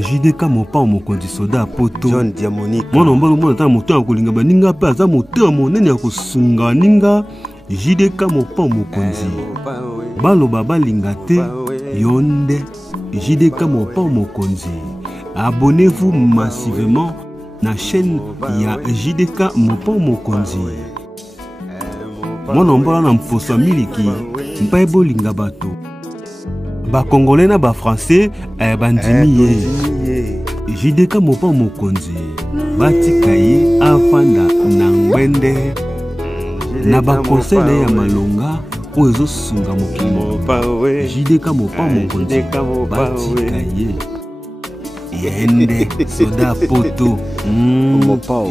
JDK mopa mokonzi soda poto John Diamonique mwana mbalo mwana ta moto akolinga baninga pe aza moto monene ya kosunga ninga JDK mopa mokonzi balo balinga te yonde JDK mopa mokonzi. Abonnez-vous massivement na chaîne ya JDK mopa mokonzi. Mwana mbalo na mposa miliki mpa bolinga bato ba congolais na ba français bandimi JDK mopa mokonzi batika ye afanda na ngwende na ba conseil ya malonga o ezo sunga mokimo JDK mopa mokonzi batika ye yende soda poto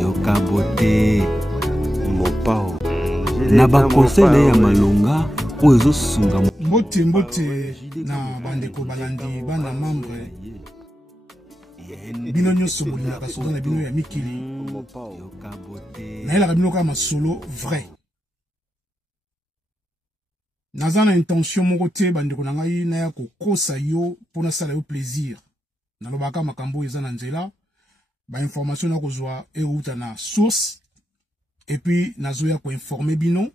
yokabote mopao na ba conseil ya malonga o ezo sunga mbote na bandeko balandi bana membre bino nyonso bolingaka soda na bino ya mikili nayelaka bino kaka masolo vrai naza na intention moko te bandeko na ngai naya kokosa yo mpona sala yo plaisir nalobaka makambo eza na nzela bainformation na kozwa euta na source et puis nazoya koinforme bino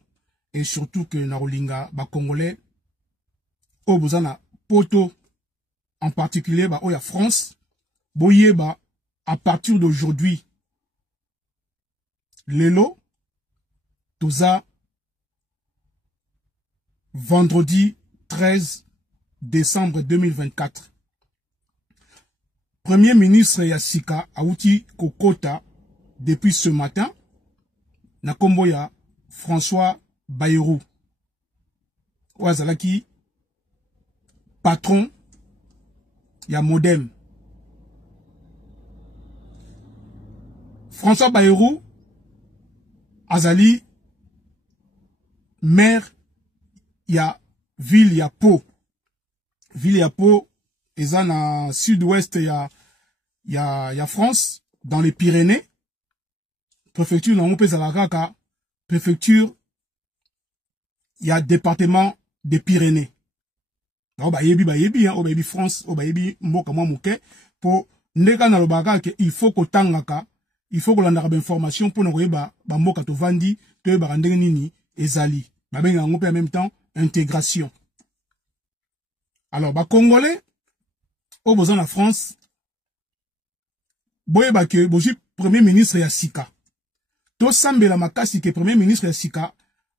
et surtout que na kolinga bakongolais oyo boza na poto en particulier ba oya France boyeba à partir d'aujourd'hui lelo toza vendredi 13 décembre 2024 Premier ministre Yassika Aouti Kokota depuis ce matin na kombo ya François Bayrou Ouazalaki patron ya Modem. François Bayrou azali maire ya ville ya Pau. Ville ya Pau eza na sud-ouest ya France dans les Pyrénées. Préfecture na mopé zalakaka préfecture ya département des Pyrénées. Bayebi France, bayebi mboka mwa muke po ndeka na lobaka ke il faut kotangaka, il faut kolandaka information pour na koyeba ba mboka to vandi to yeba ndenge nini ezali. Ba benga ngo pe en même temps intégration. Alors ba congolais au besoin la France boyeba ke boji premier ministre ya sika. To sambela makasi ke premier ministre ya sika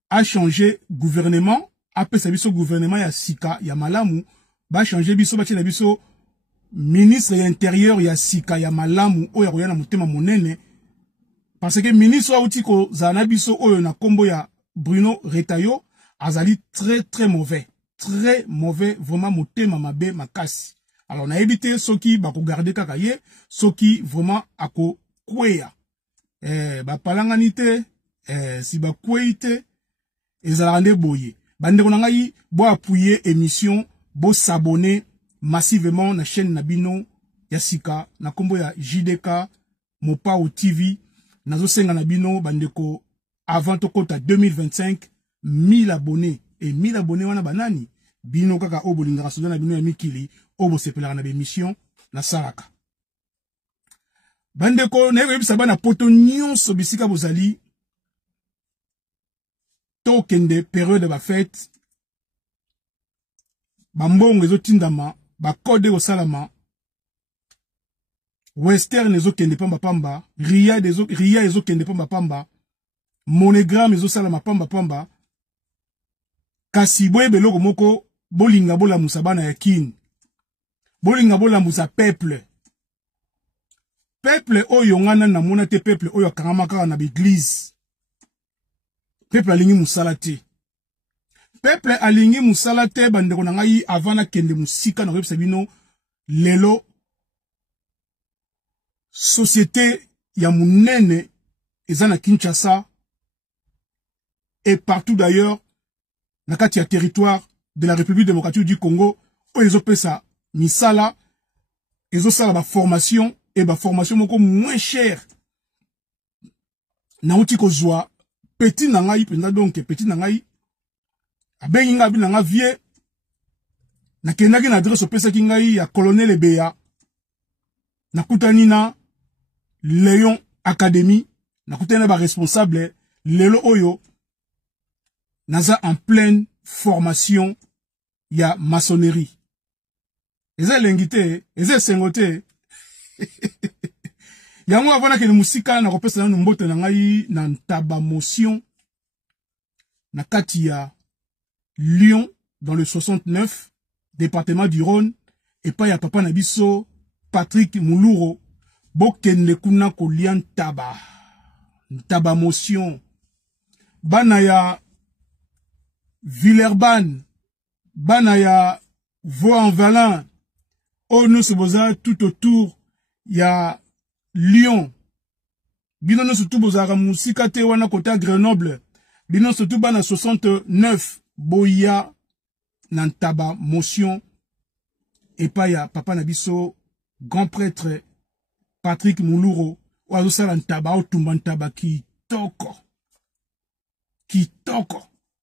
a changé gouvernement. Après ça biso gouvernement ya sika ya malamu ba changer biso ba tina biso ministre ya intérieur ya sika ya malamu oyo ya na mutema monene parce que ministre auti ko zana biso oyo na kombo ya Bruno Retailleau azali très mauvais vraiment mutema mabe makasi. Alors na évité soki ba ko garder kaka ye soki vraiment ako kweya ba palanganité si ba kweite ezalande boye. Bandeko na ngai bo appuyer émission bo s'abonner massivement na chaîne Nabino Yassika na kombo ya JDK Mopao TV nazo senga Nabino bandeko avant tokota 2025 1000 abonnés et 1000 abonnés wana banani bino kaka obolinga soda na bino ya mikili obo sepelaka na émission na salaka bandeko na yebisa bana poto nyonso bisika bozali tokende période ba fête bambongo ezotindama ba code au salama western ezokende pamba ria ezokende pamba monogramme ezosalama pamba kasi boye beloko moko bolinga bolamusa bana ya kin bolinga bolamusa peuple oyo ngana na mona te peuple oyo akangamaka na l'église. Peuple alingi musala te. Peuple alingi musala te bandeko na ngai avana kende musika na websa bino lelo société ya munene eza na Kinshasa et partout d'ailleurs na kati ya territoire de la République démocratique du Congo o ezopesa misala ezosala ba formation et ba formation moko moins cher na uti kozwa petit nangai penda donc petit nangai abengi nga binanga vie Na kendaki na adresse opesa ki ngai ya colonel Ebeya. Na kutani na Léon Academy. Na kutani na ba responsable lelo oyo. Naza en pleine formation ya maçonnerie. Eza lengite, eza sengote. Yango avana ke musika na kopesa na mbote na ngai na ntaba motion na kati ya Lyon dans le 69 département du Rhône et pas ya papa na biso Patrick Mouluro bokende kuna ko lian ntaba motion bana ya Villeurbanne bana ya Vaux-en-Velin nous se boza tout autour ya Lyon bino no surtout bozara musika te wana kota Grenoble bino surtout bana 69 boya nantaba motion et pas ya papa na biso grand prêtre Patrick Mouluro oazo sala ntaba otumba ntaba kitoko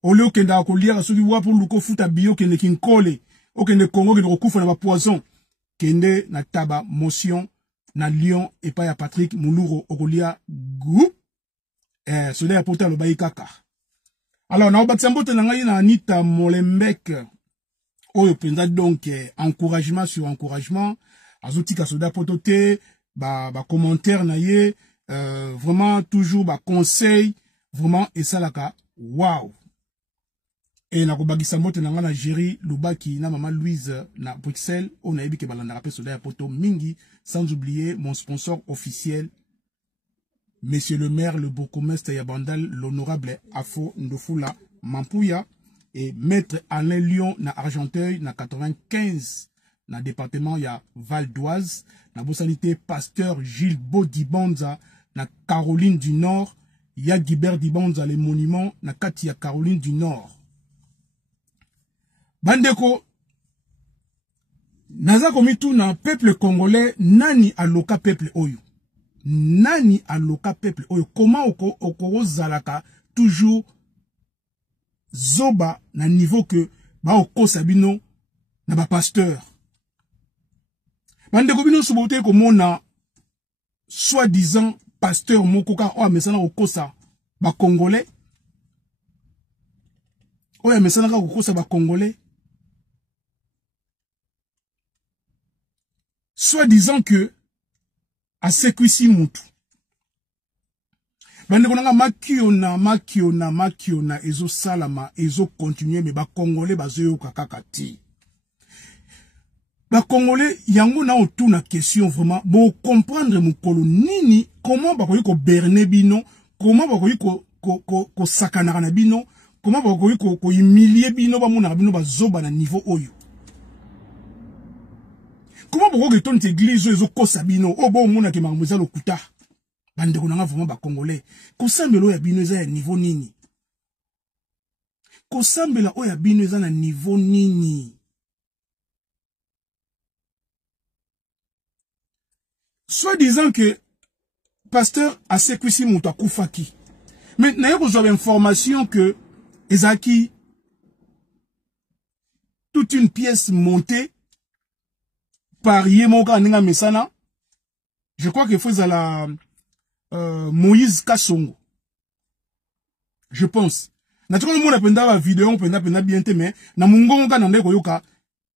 ole okenda kolia soki wa pour luko futa bio kende kinkole okende Congo kende kokufa na ba poison kende na taba motion na Lyon et pas ya Patrick Mouluro okolia gu cela ya porta lo baikaka. Alors na obatsa mbote na ngai na Anita Molenbeek oyo penza donc encouragement sur encouragement azotika soda potote ba commentaire na ye vraiment toujours ba conseil vraiment esalaka wow. Et na kobagisa mbote na nga na Jerry Lubaki na maman Louise na Bruxelles on a ebi ke balanda rappel soda ya poto mingi sans oublier mon sponsor officiel monsieur le maire le bourgmestre Yabandal l'honorable Afo Ndofula Mampuya et maître Alain Lyon na Argenteuil na 95 na département ya Val d'Oise na bosanité pasteur Gilles Bodibonza na Caroline du Nord ya Guibert Dibonza les monuments na kati ya Caroline du Nord. Bandeko naza komitu na peuple congolais nani aloka peuple oyo comment oko zalaka toujours zoba na niveau que ba okosa bino na ba pasteur bandeko bino subote ko mona soi-disant pasteur mokoka o amesana okosa ba congolais o amesana ka okosa ba congolais soi-disant que à sekwisi mutu bande konanga makiona ezo salama ezo continuer mais ba congolais bazoyo kaka ti ba congolais yango na otuna question vraiment bo comprendre mukolo nini comment ba ko berner bino comment ba ko sakana na bino comment ba ko humilier bino ba mona bino bazoba na niveau oyo. Comment pourquoi que ton église ezo kosa bino o bo mona ke mamuza lokuta bande konanga vraiment ba congolais kosambelo ya bino eza ya niveau nini kosambela o ya bino eza na niveau nini soit disant que pasteur a sekwisi mutu akufaki mais na yoko zo information que ezaki toute une pièce montée par Yemoka Ninga Mesana. Je crois qu'il faut la Moïse Kassongo. Je pense. Naturellement, on a la vidéo, on a bien mais na mungo kanande koyoka,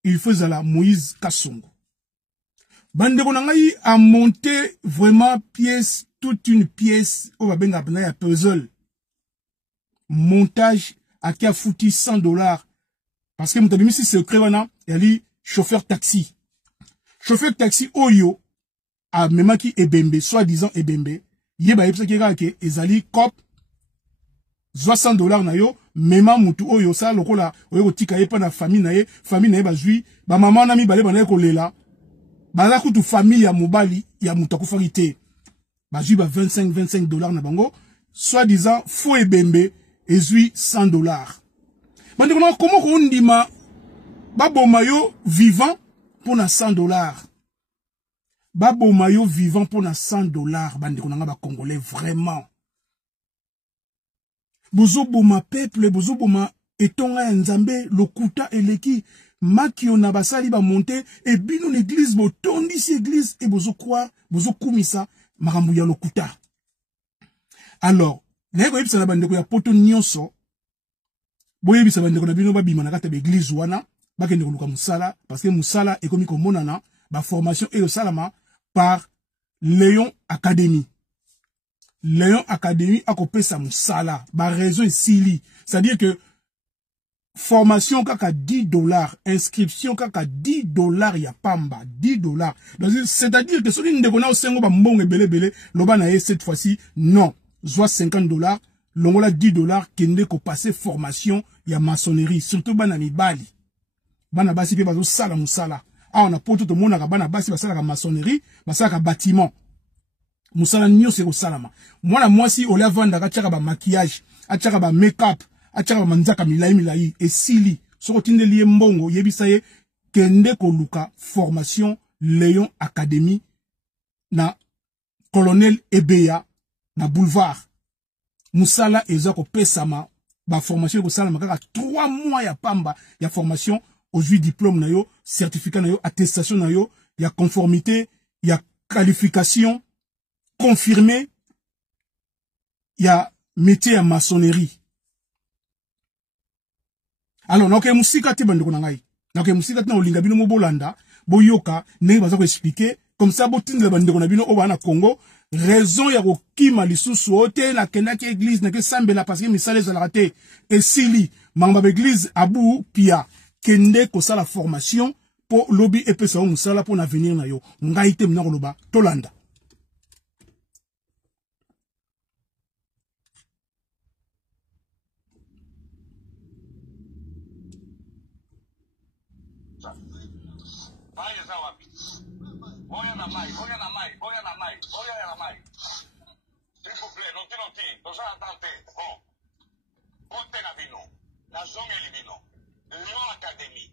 il faut la Moïse Kassongo. Bande konangai a monté vraiment pièce, toute une pièce, on va bien appeler un puzzle. Montage à qui a foutu $100. Parce que mon ami si c'est créana, il y a dit chauffeur taxi. Chauffeur taxi oyo a memaki ebembe soi-disant ebembe yeba yepsa keka ke ezali cop $60 na yo mema mutu oyo sa lokola oyo kotika yepa na famille na ye bazui ba mama na mi bale bana kolela bala kutu famille ya mobali ya mutu akufaki te bazui ba $25 na bango soi-disant faux ebembe ezui $100. Bande kona comment ko ndima baboma yo vivant pour na $100. Babo mayo vivant pour na $100. Bande konanga ba congolais vraiment. Bozo boma peuple, bozo boma etonga ya nzambe lokuta eleki makio na basali ba monter et bino l'église botondi si église et bozo croire bozo kumisa makambo ya lokuta. Alors lego yebisa na bandeko ya poto nyonso boyebisa bandeko na bino babima na kata ba église wana bakende koluka musala parce que musala ekomi komonana ba formation et le salama par Léon Academy. Léon Academy a kopesa musala ba raison esili, c'est-à-dire que formation kaka $10, inscription kaka $10 ya pamba, $10. C'est-à-dire que celui ndeko na osengo ba mbongo ebele loba na cette fois-ci non, soit $50, longola $10 kende ko passer formation ya maçonnerie, surtout bana mibali. Bana basi pe bazo sala musala. Ah on a poto to mona ka bana basi basala ka maçonnerie, basala ka bâtiment. Musala nyo se ko salama. Mwana mwasi ole vanda ka tchaka ba maquillage, a tchaka ba make-up, a tchaka ba manzaka milai esili. Soko tinde liye mbongo yebisa ye kende ko luka formation Léon Academy na Colonel Ebeya na boulevard. Musala eza ko pesama ba formation ko salama kaka 3 mois ya pamba ya formation aujourd'hui diplôme na yo, certificat na yo, attestation na yo, ya conformité, ya qualification confirmé, ya métier ya maçonnerie. Alors naoke musika te bandeko na ngai. Naoke musika te na olinga bino mo bolanda, boyoka ndenge baza ko expliquer comme ça botindela bandeko na bino o bana Congo. Raison ya kokima lisusu ote na kendaki église na ke sambela parce que misala ezalaka te esili mangba église abu pia kende ko sala formation pour lobby epesa o musala pour l'avenir na yo ngai te mna koloba tolanda. S'il vous plaît, non, nous allons tenter. Bon, côté Nabino, la zone élimino, Léon Academy,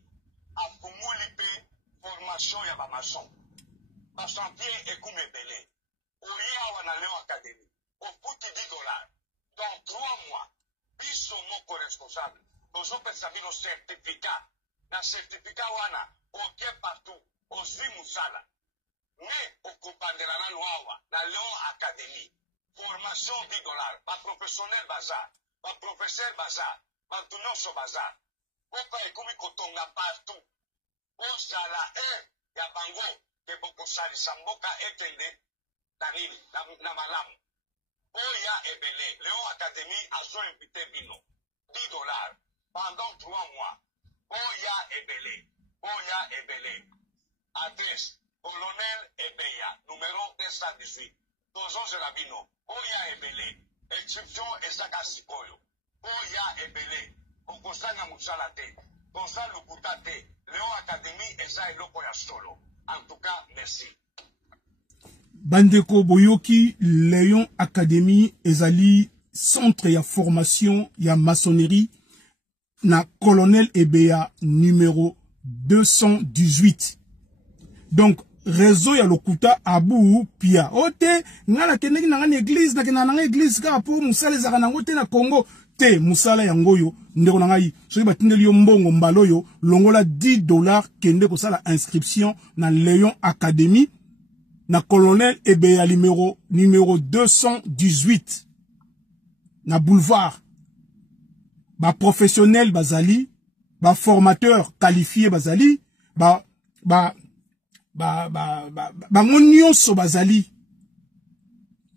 a Fumulipe, formation ya ba maçon. Ba chantier et comme belé. Oya wana Léon Academy, au bout de $10. Dans 3 mois, biso mon responsable, nous avons fait un certificat. Na certificat wana, ok partout, au Musala. Mais au Kupandela na Noawa, na Léon Academy. Formation $10, pas professionnel bazar, pas professeur bazar, pas tout notre bazar. Pourquoi est comme kotonga partout? Au sala ya bango, que beaucoup sali samboka etende, tanini, na malamu. Oya ebele, Léon Academy a so invité bino. $10 pendant 3 mois. Oya ebele. Adresse, Colonel Ebeya, numéro 218. Tozos de la bino. Oya ebele. Exception ezaka sikoyo. Oya ebele. Okosanga musala te. Kozala lokuta te. Léon Academy eza eloko ya solo. En tout cas, merci. Bandeko boyoki Léon Academy ezali centre ya formation ya maçonnerie na Colonel Ebeya numéro 218. Donc réseau ya lokuta abu pia ote ngala keneki na ngana église na kenana na église ka pour musala ezaka nango te na Congo te musala yango yo ndeko na ngai soki batindeli yo mbongo mbalo yo longola $10 kende ko sala inscription na Léon Academy na Colonel Ebeya numéro 218 na boulevard. Ba professionnel bazali, ba formateur qualifié bazali, ba nyonso bazali.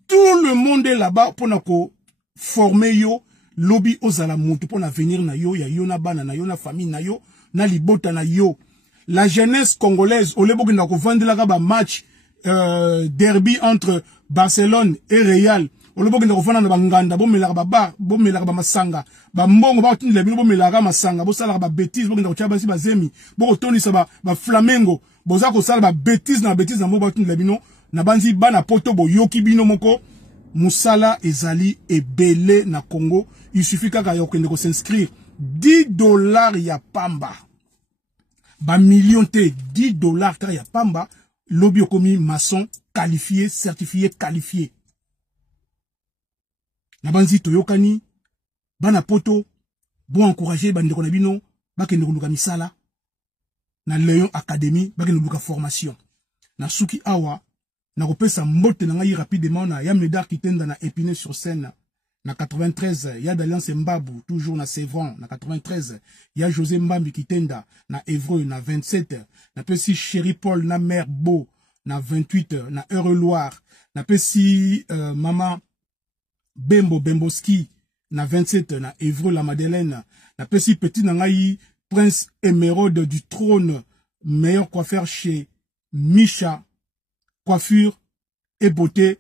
Tout le monde est là-bas pour nako former yo lobby ozala mutu pour venir na yo ya yo na bana na yo na famille na yo na libota na yo. La jeunesse congolaise au lebo na ko vandela ka ba match derby entre Barcelone et Real. Au lebo na ko fana na banganda bo melaka ba bar bo melaka ba masanga ba mbongo ba tindela bino bo melaka masanga bo sala ba bêtise bo na ko tshaba si ba zemi bo ko tonisa ba Flamengo boza ko sala ba bêtise na mo ba tindela bino na banzi bana poto bo yoki bino moko musala ezali ebele na Congo. Il suffit kaka yo kende ko s'inscrire $10 ya pamba ba million te $10 kaka ya pamba lobby okomi maçon qualifié certifié qualifié na banzi toyokani bana poto bo encourager bandeko na bino ba kende ko luka misala na Léon Academy baki luka formation na suki awa na kopesa mbote na ngai rapidement na ya Médard Kitenda na Épinay sur Seine na 93 ya d'Alliance Mbabou toujours na Sévran na 93 ya José Mbambi Kitenda na Évreux na 27 na pesi Chéri Paul na Mère Beau na 28 na Eure-Loire na pesi Maman Bembo Bemboski na 27 na Évreux la Madeleine na pesi petit na ngai Prince Émeraude du Trône meilleur coiffeur chez Micha Coiffure et Beauté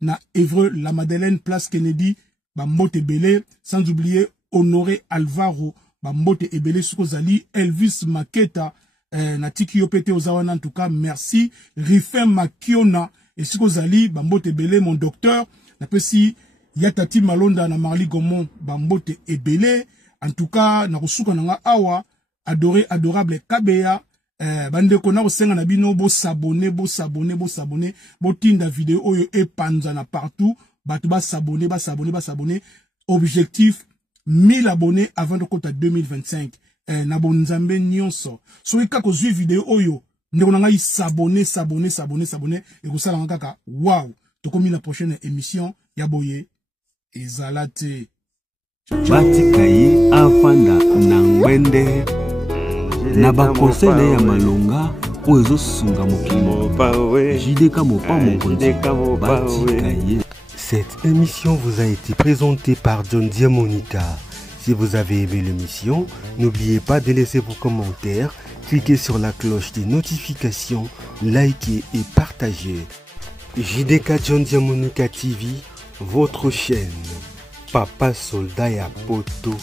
na Évreux la Madeleine place Kennedy Bambote Belé sans oublier Honoré Alvaro Bambote Ebele Sukozali Elvis Maketa na Tiki Opete Ozawana en tout cas merci Rifin Makiona et Sukozali Bambote Belé mon docteur na pesi Yatati Malonda na Marli Gomon Bambote Ebele en tout cas na kosuka nanga awa adoré adorable Kabea bande kona osenga na bino bo s'abonner bo tinda vidéo oyo e panza na partout batu ba s'abonner objectif 1000 abonnés avant de kota 2025 na bonzambe nyonso so ika ko zui vidéo oyo ndeko nanga s'abonner et ko sala ngaka wow to komi la prochaine émission ya boye ezalate batikaye afanda na ngwende na bakonsele ya malonga oyo sunga mokili JDK Mopa Mokonzi batikaye. Cette émission vous a été présentée par John Diamonica. Si vous avez aimé l'émission, n'oubliez pas de laisser vos commentaires, cliquez sur la cloche des notifications, likez et partagez. JDK John Diamonica TV, votre chaîne. Papa Soldat ya Poto.